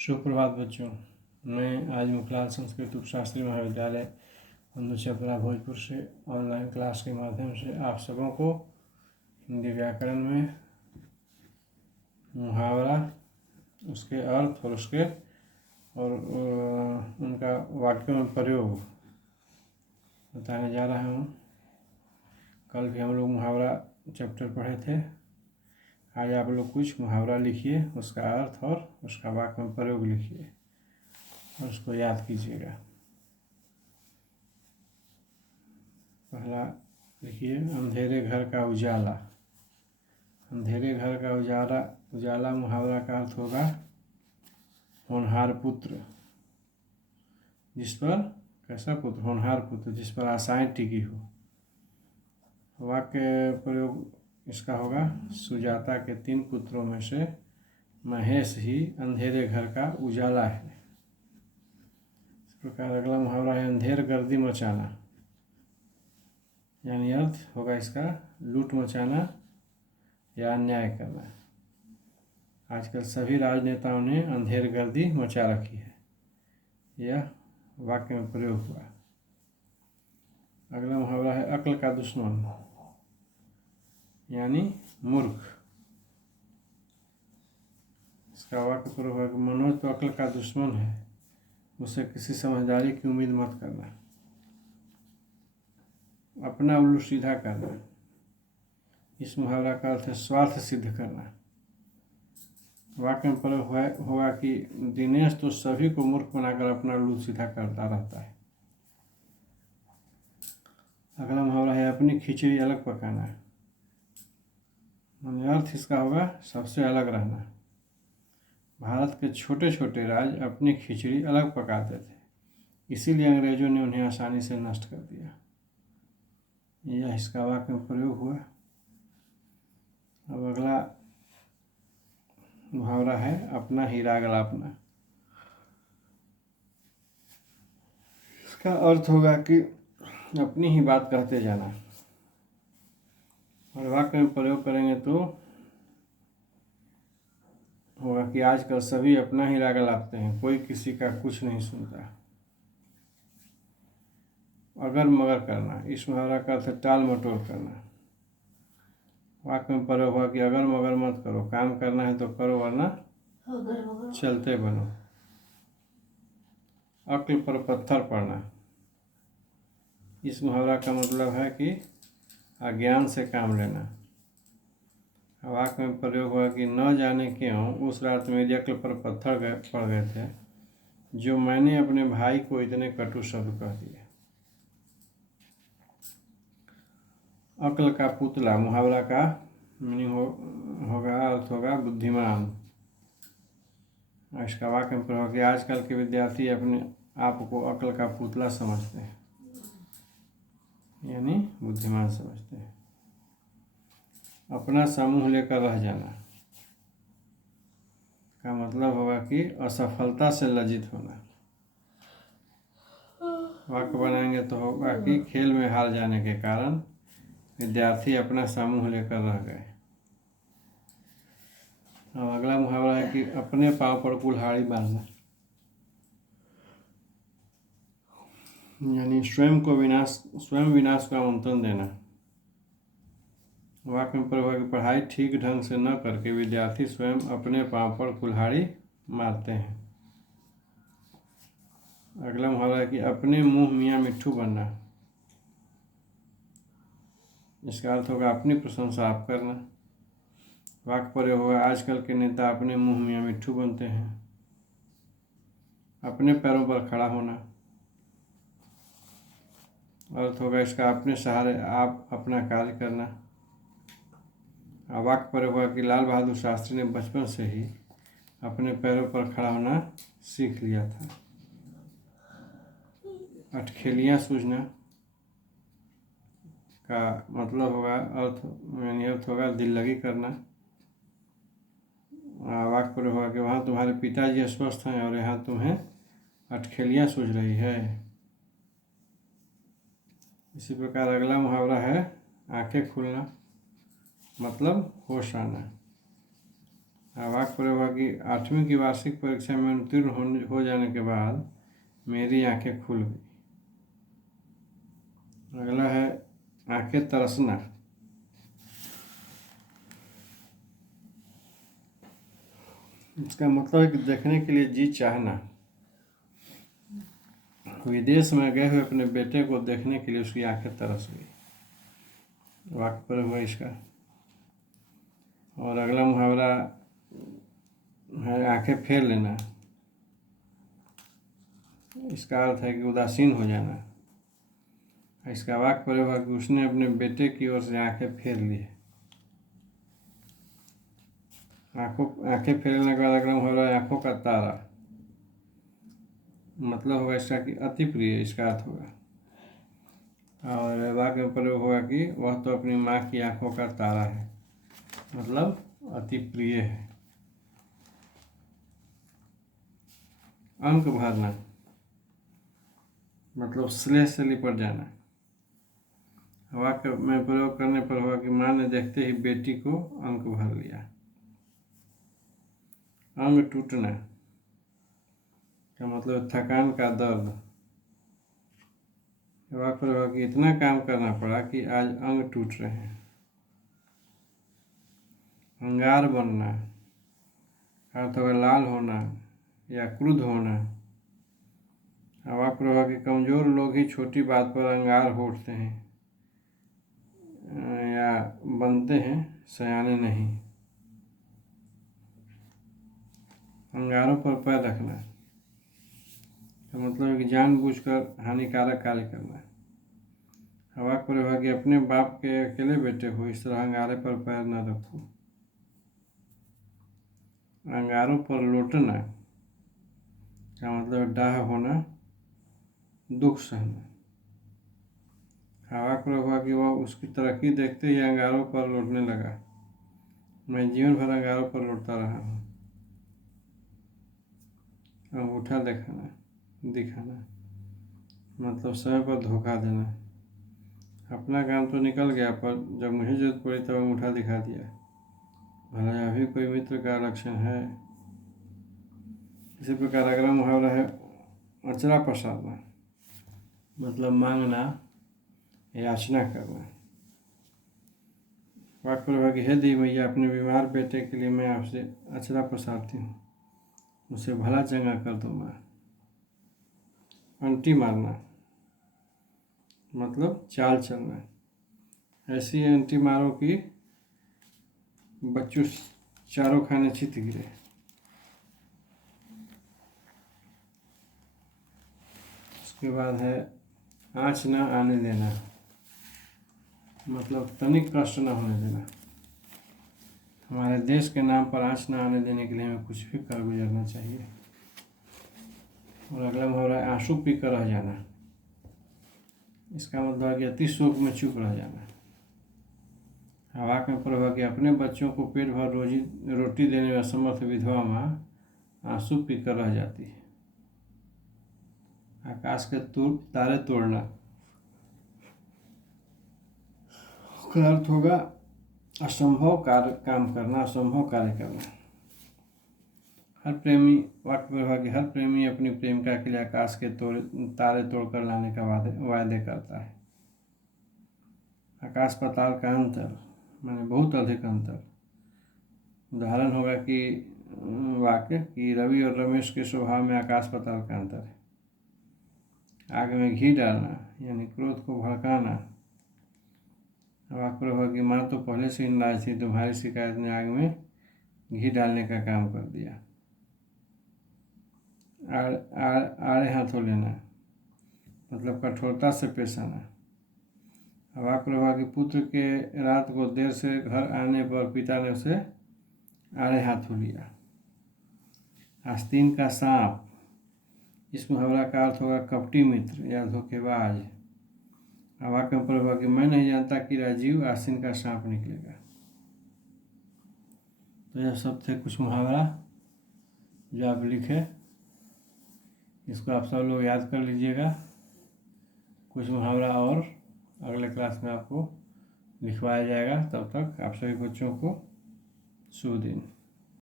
सुप्रभात बच्चों। मैं आज मुखलाल संस्कृत उपशास्त्री महाविद्यालय बंधुचपरा भोजपुर से ऑनलाइन क्लास के माध्यम से आप सबों को हिंदी व्याकरण में मुहावरा, उसके अर्थ और उनका वाक्यों में प्रयोग बताने जा रहा हूँ। कल भी हम लोग मुहावरा चैप्टर पढ़े थे। आज आप लोग कुछ मुहावरा लिखिए, उसका अर्थ और उसका वाक्य में प्रयोग लिखिए और उसको याद कीजिएगा। पहला लिखिए, अंधेरे घर का उजाला। अंधेरे घर का उजाला मुहावरा का अर्थ होगा होनहार पुत्र, जिस पर कैसा पुत्र? होनहार पुत्र, जिस पर आशाएं टिकी हो। वाक्य प्रयोग इसका होगा, सुजाता के 3 पुत्रों में से महेश ही अंधेरे घर का उजाला है। इस प्रकार अगला मुहावरा है, अंधेर गर्दी मचाना। यानी अर्थ होगा इसका लूट मचाना या अन्याय करना। आजकल सभी राजनेताओं ने अंधेर गर्दी मचा रखी है, यह वाक्य में प्रयोग हुआ। अगला मुहावरा है, अक्ल का दुश्मन, यानी मूर्ख। इसका वाक्य प्रयोग है, मनोज तो अक्ल का दुश्मन है, उससे किसी समझदारी की उम्मीद मत करना। अपना उल्लू सीधा करना। इस मुहावरा का अर्थ है स्वार्थ सिद्ध करना। वाक्य में प्रयोग होगा कि दिनेश तो सभी को मूर्ख बनाकर अपना उल्लू सीधा करता रहता है। अगला मुहावरा है, अपनी खिचड़ी अलग पकाना। अर्थ इसका होगा सबसे अलग रहना। भारत के छोटे छोटे राज्य अपनी खिचड़ी अलग पकाते थे, इसीलिए अंग्रेजों ने उन्हें आसानी से नष्ट कर दिया। यह इसका वाक्य में प्रयोग हुआ। अब अगला मुहावरा है, अपना हीरा गलापना। इसका अर्थ होगा कि अपनी ही बात कहते जाना। और वाक्य में प्रयोग करेंगे तो होगा कि आजकल सभी अपना ही राग लाते हैं, कोई किसी का कुछ नहीं सुनता। अगर मगर करना, इस मुहावरा का अर्थ टाल मटोल करना। वाक्य में प्रयोग हुआ कि अगर मगर मत करो, काम करना है तो करो वरना चलते बनो। अक्ल पर पत्थर पड़ना, इस मुहावरा का मतलब है कि अज्ञान से काम लेना। वाक्य में प्रयोग हुआ कि न जाने क्यों उस रात मेरी अक्ल पर पत्थर पड़ गए थे, जो मैंने अपने भाई को इतने कटु शब्द कह दिए। अक्ल का पुतला मुहावरा का मीनिंग होगा, अर्थ होगा बुद्धिमान। इसका वाक्य में प्रयोग कि आजकल के विद्यार्थी अपने आप को अक्ल का पुतला समझते हैं, यानी बुद्धिमान समझते हैं। अपना समूह लेकर रह जाना का मतलब होगा कि असफलता से लज्जित होना। वाक्य बनाएंगे तो होगा कि खेल में हार जाने के कारण विद्यार्थी अपना समूह लेकर रह गए। और अगला मुहावरा है कि अपने पांव पर कुल्हाड़ी मारना, यानी स्वयं विनाश का आमंत्रण देना। वाक्य में प्रयोग है कि पढ़ाई ठीक ढंग से न करके विद्यार्थी स्वयं अपने पांव पर कुल्हाड़ी मारते हैं। अगला मुहावरा है कि अपने मुंह मियाँ मिट्ठू बनना। इसका अर्थ होगा अपनी प्रशंसा आप करना। वाक्य प्रयोग होगा, आजकल के नेता अपने मुंह मियाँ मिट्ठू बनते हैं। अपने पैरों पर खड़ा होना, अर्थ होगा इसका अपने सहारे आप अपना कार्य करना। वाक्य प्रयोग होगा कि लाल बहादुर शास्त्री ने बचपन से ही अपने पैरों पर खड़ा होना सीख लिया था। अटखेलियाँ सूझना का मतलब होगा, अर्थ होगा दिल लगी करना। वाक्य प्रयोग होगा कि वहाँ तुम्हारे पिताजी अस्वस्थ हैं और यहाँ तुम्हें अटखेलियाँ सूझ रही है। इसी प्रकार अगला मुहावरा है, आंखें खुलना, मतलब होश आना। वाक्य प्रयोग हुआ कि 8वीं की वार्षिक परीक्षा में उत्तीर्ण हो जाने के बाद मेरी आंखें खुल गई। अगला है आंखें तरसना। इसका मतलब है कि देखने के लिए जी चाहना। विदेश में गए हुए अपने बेटे को देखने के लिए उसकी आंखें तरस गई। वाक्य प्रयोग हुआ इसका। और अगला मुहावरा है आंखें फेर लेना। इसका अर्थ है कि उदासीन हो जाना। इसका वाक्य प्रयोग हुआ कि उसने अपने बेटे की ओर से आंखें फेर ली। आंखें फेरने का अगला मुहावरा है आंखों का तारा। मतलब होगा इसका कि अति प्रिय, इसका अर्थ होगा। और वाक्य में प्रयोग होगा कि वह तो अपनी माँ की आंखों का तारा है, मतलब अति प्रिय है। अंक भरना मतलब स्लेह से लिपट जाना। वाक्य में प्रयोग करने पर होगा कि माँ ने देखते ही बेटी को अंक भर लिया। अंग टूटना का मतलब थकान का दर्द। वाक्य होगा कि इतना काम करना पड़ा कि आज अंग टूट रहे हैं। अंगार बनना अर्थ होगा लाल होना या क्रुद्ध होना। वाक्य होगा कि कमजोर लोग ही छोटी बात पर अंगार हो उठते हैं या बनते हैं, सयाने नहीं। अंगारों पर पैर रखना का मतलब है कि जानबूझकर हानिकारक कार्य करना। वाक्य प्रयोग होगा कि अपने बाप के अकेले बेटे हो, इस तरह अंगारे पर पैर न रखो। अंगारों पर लौटना का मतलब डाह होना, दुख सहना। वाक्य प्रयोग हुआ कि वह उसकी तरक्की देखते ही अंगारों पर लौटने लगा। मैं जीवन भर अंगारों पर लौटता रहा हूँ। अंगूठा दिखाना मतलब समय पर धोखा देना। अपना काम तो निकल गया, पर जब मुझे जरूरत पड़ी तब अंगूठा दिखा दिया। भला यह भी कोई मित्र का लक्षण है? इसी प्रकार अगला मुहावरा है अचरा पसारना मतलब मांगना, याचना करना। वाक्य प्रयोग है कि हे देवी मैया, अपने बीमार बेटे के लिए मैं आपसे अचरा पसारती हूँ, उसे भला चंगा कर दो माँ। अंटी मारना मतलब चाल चलना। ऐसी अंटी मारो कि बच्चों चारों खाने चित गिरे। उसके बाद है आँच न आने देना मतलब तनिक कष्ट न होने देना। हमारे देश के नाम पर आँच न आने देने के लिए हमें कुछ भी कर गुजरना चाहिए। और अगला मुहावरा है आंसू पी कर रह जाना। इसका मतलब है कि अति शोक में चुप रह जाना। वाक्य में प्रयोग है कि अपने बच्चों को पेट भर रोटी देने में असमर्थ विधवा माँ आंसू पी कर रह जाती है। आकाश के तारे तोड़ना का अर्थ होगा असंभव काम करना, असंभव कार्य करना। हर प्रेमी वाक्य में होगा कि हर प्रेमी अपनी प्रेमिका के लिए आकाश के तारे तोड़कर लाने का वायदे करता है। आकाश पाताल का अंतर माने बहुत अधिक अंतर। उदाहरण होगा कि वाक्य कि रवि और रमेश के स्वभाव में आकाश पाताल का अंतर है। आग में घी डालना यानी क्रोध को भड़काना। वाक्य होगा कि माँ तो पहले से ही नाराज थी, तुम्हारी शिकायत ने आग में घी डालने का काम कर दिया। आड़े हाथों लेना मतलब कठोरता से पेश आना। वाक्य होगा कि पुत्र के रात को देर से घर आने पर पिता ने उसे आड़े हाथों लिया। आस्तीन का सांप, इस मुहावरा का अर्थ होगा कपटी मित्र या धोखेबाज। वाक्य में प्रयोग होगा कि मैं नहीं जानता कि राजीव आस्तीन का सांप निकलेगा। तो यह सब थे कुछ मुहावरा जो आप लिखे। इसको आप सब लोग याद कर लीजिएगा। कुछ मुहावरा और अगले क्लास में आपको लिखवाया जाएगा। तब तक आप सभी बच्चों को शुभ दिन।